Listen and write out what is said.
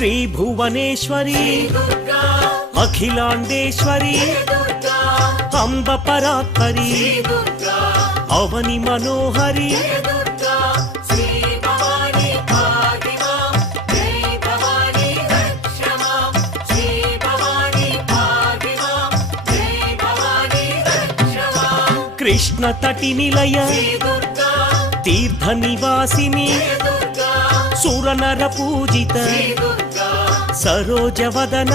శ్రీ భువనేశ్వరి అఖిలాండేశ్వరి అంబ పరాత్పరి అవని మనోహరి కృష్ణ తటి నిలయ తీర్థ నివాసిని సురనర పూజిత సరోజవదన